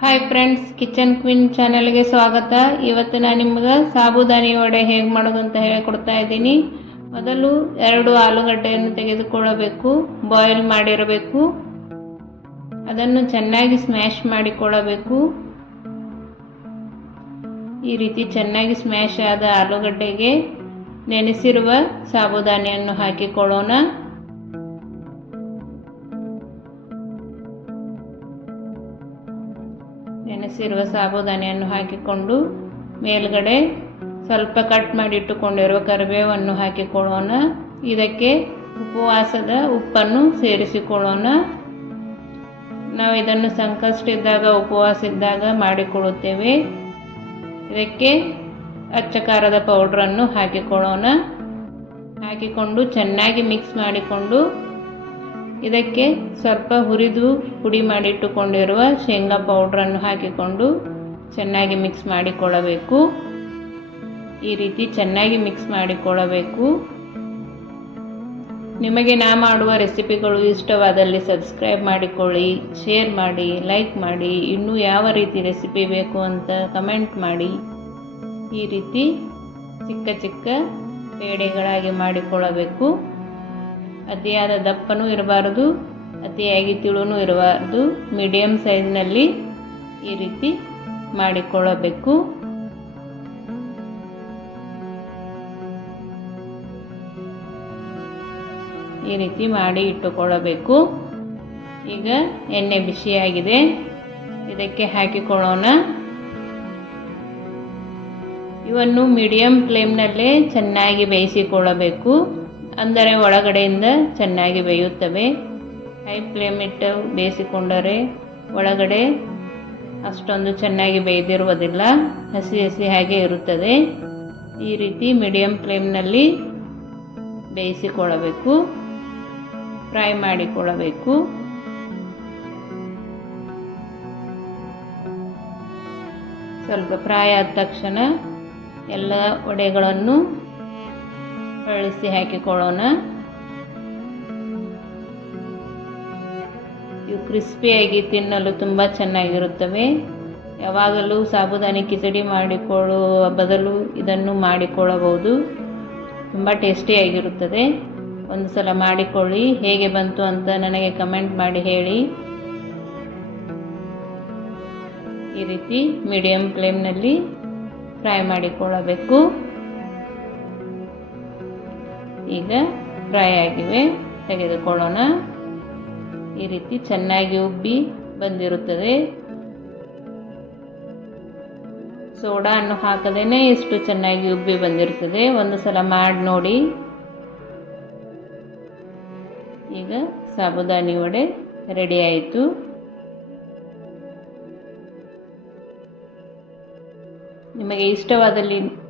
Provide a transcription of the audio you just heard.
Hi friends kitchen queen ಚಾನೆಲ್ಗೆ ಸ್ವಾಗತ. ಇವತ್ತು ನಾನು ನಿಮ್ಗೆ ಸಾಬುದಾನಿ ವಡೆ ಹೇಗೆ ಮಾಡೋದು ಅಂತ ಹೇಳಿಕೊಡ್ತಾ ಇದ್ದೀನಿ. ಮೊದಲು ಎರಡು ಆಲೂಗಡ್ಡೆಯನ್ನು ತೆಗೆದುಕೊಳ್ಳಬೇಕು ಬಾಯ್ಲ್ ಮಾಡಿರಬೇಕು. ಅದನ್ನು ಚೆನ್ನಾಗಿ ಸ್ಮ್ಯಾಶ್ ಮಾಡಿಕೊಳ್ಳಬೇಕು. ಈ ರೀತಿ ಚೆನ್ನಾಗಿ ಸ್ಮ್ಯಾಶ್ ಆದ ಆಲೂಗಡ್ಡೆಗೆ ನೆನೆಸಿರುವ ಸಾಬುದಾನಿಯನ್ನು ಹಾಕಿಕೊಳ್ಳೋಣ. ನೆನೆಸಿರುವ ಸಾಬುದಾನಿಯನ್ನು ಹಾಕಿಕೊಂಡು ಮೇಲ್ಗಡೆ ಸ್ವಲ್ಪ ಕಟ್ ಮಾಡಿ ಇಟ್ಟುಕೊಂಡಿರುವ ಕರಿಬೇವನ್ನು ಹಾಕಿಕೊಳ್ಳೋಣ. ಇದಕ್ಕೆ ಉಪವಾಸದ ಉಪ್ಪನ್ನು ಸೇರಿಸಿಕೊಳ್ಳೋಣ. ನಾವು ಇದನ್ನು ಸಂಕಷ್ಟ ಇದ್ದಾಗ ಉಪವಾಸ ಇದ್ದಾಗ ಮಾಡಿಕೊಳ್ಳುತ್ತೇವೆ. ಇದಕ್ಕೆ ಅಚ್ಚ ಖಾರದ ಪೌಡ್ರನ್ನು ಹಾಕಿಕೊಳ್ಳೋಣ. ಹಾಕಿಕೊಂಡು ಚೆನ್ನಾಗಿ ಮಿಕ್ಸ್ ಮಾಡಿಕೊಂಡು ಇದಕ್ಕೆ ಸ್ವಲ್ಪ ಹುರಿದು ಪುಡಿ ಮಾಡಿಟ್ಟುಕೊಂಡಿರುವ ಶೇಂಗಾ ಪೌಡ್ರನ್ನು ಹಾಕಿಕೊಂಡು ಚೆನ್ನಾಗಿ ಮಿಕ್ಸ್ ಮಾಡಿಕೊಳ್ಳಬೇಕು. ಈ ರೀತಿ ಚೆನ್ನಾಗಿ ಮಿಕ್ಸ್ ಮಾಡಿಕೊಳ್ಳಬೇಕು. ನಿಮಗೆ ನಾ ಮಾಡುವ ರೆಸಿಪಿಗಳು ಇಷ್ಟವಾದಲ್ಲಿ ಸಬ್ಸ್ಕ್ರೈಬ್ ಮಾಡಿಕೊಳ್ಳಿ ಶೇರ್ ಮಾಡಿ ಲೈಕ್ ಮಾಡಿ, ಇನ್ನೂ ಯಾವ ರೀತಿ ರೆಸಿಪಿ ಬೇಕು ಅಂತ ಕಮೆಂಟ್ ಮಾಡಿ. ಈ ರೀತಿ ಚಿಕ್ಕ ಚಿಕ್ಕ ಪೇಡೆಗಳಾಗಿ ಮಾಡಿಕೊಳ್ಳಬೇಕು. ಅತಿಯಾದ ದಪ್ಪನೂ ಇರಬಾರದು, ಅತಿಯಾಗಿ ತಿಳುನೂ ಇರಬಾರದು. ಮೀಡಿಯಮ್ ಸೈಜ್ನಲ್ಲಿ ಈ ರೀತಿ ಮಾಡಿಕೊಳ್ಳಬೇಕು. ಈ ರೀತಿ ಮಾಡಿ ಇಟ್ಟುಕೊಳ್ಳಬೇಕು. ಈಗ ಎಣ್ಣೆ ಬಿಸಿಯಾಗಿದೆ. ಇದಕ್ಕೆ ಹಾಕಿಕೊಳ್ಳೋಣ. ಇವನ್ನು ಮೀಡಿಯಂ ಫ್ಲೇಮ್ನಲ್ಲೇ ಚೆನ್ನಾಗಿ ಬೇಯಿಸಿಕೊಳ್ಳಬೇಕು. ಅಂದರೆ ಒಳಗಡೆಯಿಂದ ಚೆನ್ನಾಗಿ ಬೇಯುತ್ತವೆ. ಹೈ ಫ್ಲೇಮ್ ಇಟ್ಟು ಬೇಯಿಸಿಕೊಂಡರೆ ಒಳಗಡೆ ಅಷ್ಟೊಂದು ಚೆನ್ನಾಗಿ ಬೇಯ್ದಿರುವುದಿಲ್ಲ. ಹಸಿ ಹಸಿ ಹಾಗೆ ಇರುತ್ತದೆ. ಈ ರೀತಿ ಮೀಡಿಯಂ ಫ್ಲೇಮ್ನಲ್ಲಿ ಬೇಯಿಸಿಕೊಳ್ಳಬೇಕು. ಫ್ರೈ ಮಾಡಿಕೊಳ್ಳಬೇಕು. ಸ್ವಲ್ಪ ಫ್ರೈ ಆದ ತಕ್ಷಣ ಎಲ್ಲ ವಡೆಗಳನ್ನು ಹೊಳಿಸಿ ಹಾಕಿಕೊಳ್ಳೋಣ. ಇವು ಕ್ರಿಸ್ಪಿಯಾಗಿ ತಿನ್ನಲು ತುಂಬ ಚೆನ್ನಾಗಿರುತ್ತವೆ. ಯಾವಾಗಲೂ ಸಾಬುದಾನಿ ಕಿಚಡಿ ಮಾಡಿಕೊಳ್ಳುವ ಬದಲು ಇದನ್ನು ಮಾಡಿಕೊಳ್ಳಬಹುದು. ತುಂಬ ಟೇಸ್ಟಿಯಾಗಿರುತ್ತದೆ ಒಂದು ಸಲ ಮಾಡಿಕೊಳ್ಳಿ. ಹೇಗೆ ಬಂತು ಅಂತ ನನಗೆ ಕಮೆಂಟ್ ಮಾಡಿ ಹೇಳಿ. ಈ ರೀತಿ ಮೀಡಿಯಂ ಫ್ಲೇಮ್ನಲ್ಲಿ ಫ್ರೈ ಮಾಡಿಕೊಳ್ಳಬೇಕು. ಈಗ ಫ್ರೈ ಆಗಿವೆ. ತೆಗೆದುಕೊಳ್ಳೋಣ. ಈ ರೀತಿ ಚೆನ್ನಾಗಿ ಉಬ್ಬಿ ಬಂದಿರುತ್ತದೆ. ಸೋಡಾ ಅನ್ನು ಹಾಕದೇನೆ ಎಷ್ಟು ಚೆನ್ನಾಗಿ ಉಬ್ಬಿ ಬಂದಿರುತ್ತದೆ. ಒಂದು ಸಲ ಮಾಡಿ ನೋಡಿ. ಈಗ ಸಾಬುದಾನಿ ವಡೆ ರೆಡಿ ಆಯಿತು. ನಿಮಗೆ ಇಷ್ಟವಾದಲ್ಲಿ